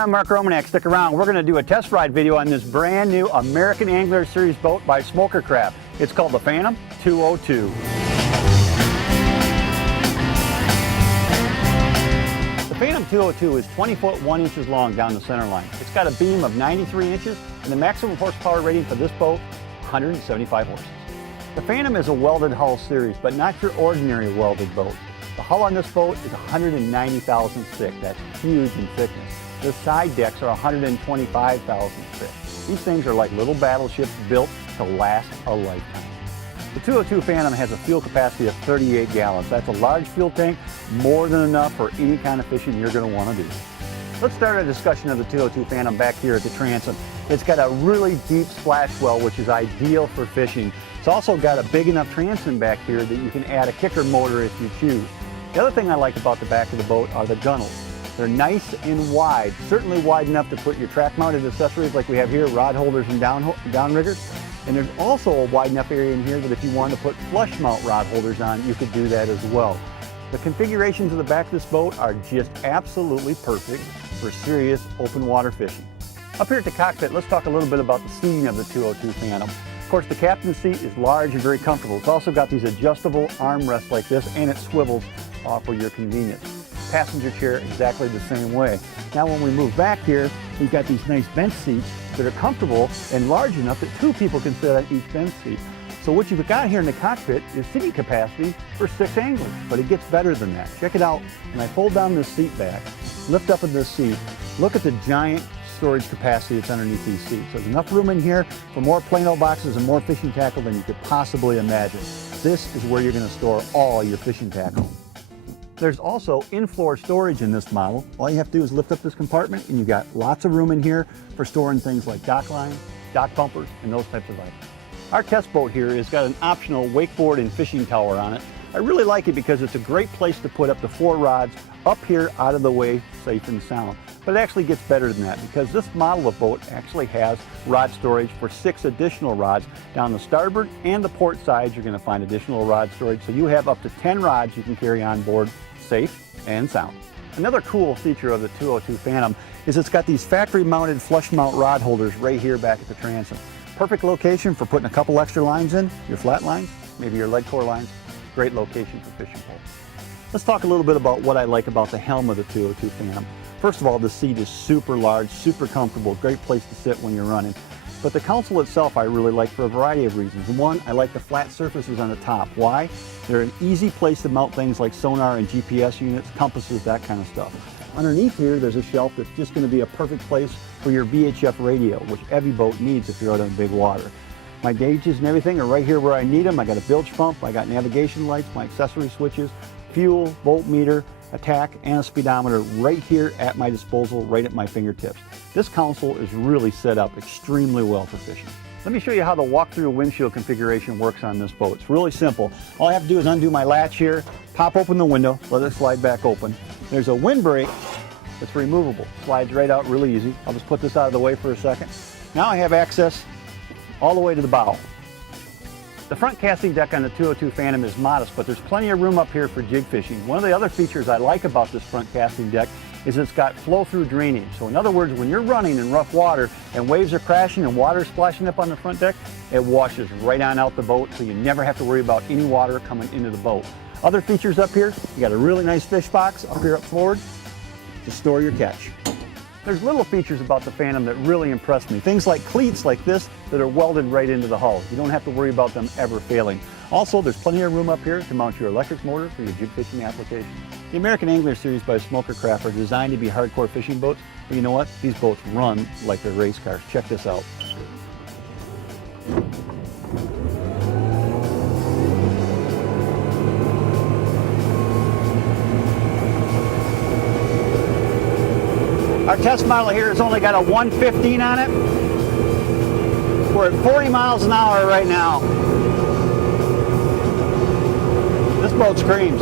I'm Mark Romanek. Stick around. We're going to do a test ride video on this brand new American Angler Series boat by Smoker Craft. It's called the Phantom 202. The Phantom 202 is 20 foot 1 inches long down the center line. It's got a beam of 93 inches and the maximum horsepower rating for this boat, 175 horses. The Phantom is a welded hull series, but not your ordinary welded boat. The hull on this boat is 190 thousandths thick. That's huge in thickness. The side decks are 125 thousandths thick. These things are like little battleships built to last a lifetime. The 202 Phantom has a fuel capacity of 38 gallons. That's a large fuel tank, more than enough for any kind of fishing you're going to want to do. Let's start a discussion of the 202 Phantom back here at the Transom. It's got a really deep splash well, which is ideal for fishing. It's also got a big enough transom back here that you can add a kicker motor if you choose. The other thing I like about the back of the boat are the gunnels. They're nice and wide, certainly wide enough to put your track-mounted accessories like we have here, rod holders and downriggers. And there's also a wide enough area in here that if you wanted to put flush mount rod holders on, you could do that as well. The configurations of the back of this boat are just absolutely perfect for serious open water fishing. Up here at the cockpit, let's talk a little bit about the seating of the 202 Phantom. Of course, the captain's seat is large and very comfortable. It's also got these adjustable armrests like this, and it swivels for your convenience. Passenger chair exactly the same way. Now when we move back here, we've got these nice bench seats that are comfortable and large enough that 2 people can sit on each bench seat. So what you've got here in the cockpit is seating capacity for 6 anglers, but it gets better than that. Check it out. When I fold down this seat back, lift up in this seat, look at the giant storage capacity that's underneath these seats. So there's enough room in here for more Plano boxes and more fishing tackle than you could possibly imagine. This is where you're going to store all your fishing tackle. There's also in-floor storage in this model. All you have to do is lift up this compartment and you've got lots of room in here for storing things like dock line, dock bumpers, and those types of items. Our test boat here has got an optional wakeboard and fishing tower on it. I really like it because it's a great place to put up to 4 rods up here out of the way, safe and sound. But it actually gets better than that because this model of boat actually has rod storage for 6 additional rods. Down the starboard and the port sides, you're going to find additional rod storage. So you have up to 10 rods you can carry on board, safe and sound. Another cool feature of the 202 Phantom is it's got these factory mounted flush mount rod holders right here back at the transom. Perfect location for putting a couple extra lines in, your flat lines, maybe your lead core lines. Great location for fishing poles. Let's talk a little bit about what I like about the helm of the 202 Phantom. First of all, the seat is super large, super comfortable, great place to sit when you're running. But the console itself I really like for a variety of reasons. One, I like the flat surfaces on the top. Why? They're an easy place to mount things like sonar and GPS units, compasses, that kind of stuff. Underneath here, there's a shelf that's just going to be a perfect place for your VHF radio, which every boat needs if you're out on big water. My gauges and everything are right here where I need them. I got a bilge pump, I got navigation lights, my accessory switches, fuel, voltmeter, a tack, and a speedometer right here at my disposal, right at my fingertips. This console is really set up extremely well for fishing. Let me show you how the walk-through windshield configuration works on this boat. It's really simple. All I have to do is undo my latch here, pop open the window, let it slide back open. There's a windbreak that's removable. Slides right out really easy. I'll just put this out of the way for a second. Now I have access all the way to the bow. The front casting deck on the 202 Phantom is modest, but there's plenty of room up here for jig fishing. One of the other features I like about this front casting deck is it's got flow-through drainage. So in other words, when you're running in rough water and waves are crashing and water is splashing up on the front deck, it washes right on out the boat, so you never have to worry about any water coming into the boat. Other features up here, you got a really nice fish box up here up forward to store your catch. There's little features about the Phantom that really impress me. Things like cleats like this that are welded right into the hull. You don't have to worry about them ever failing. Also, there's plenty of room up here to mount your electric motor for your jig fishing application. The American Angler Series by Smoker Craft are designed to be hardcore fishing boats, but you know what? These boats run like they're race cars. Check this out. Our test model here has only got a 115 on it. We're at 40 miles an hour right now. This boat screams.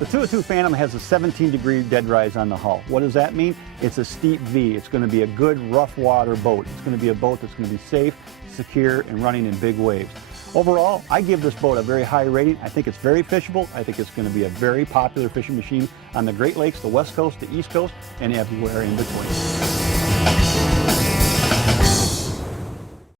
The 202 Phantom has a 17-degree dead rise on the hull. What does that mean? It's a steep V. It's going to be a good rough water boat. It's going to be a boat that's going to be safe, secure, and running in big waves. Overall, I give this boat a very high rating. I think it's very fishable. I think it's going to be a very popular fishing machine on the Great Lakes, the West Coast, the East Coast, and everywhere in between.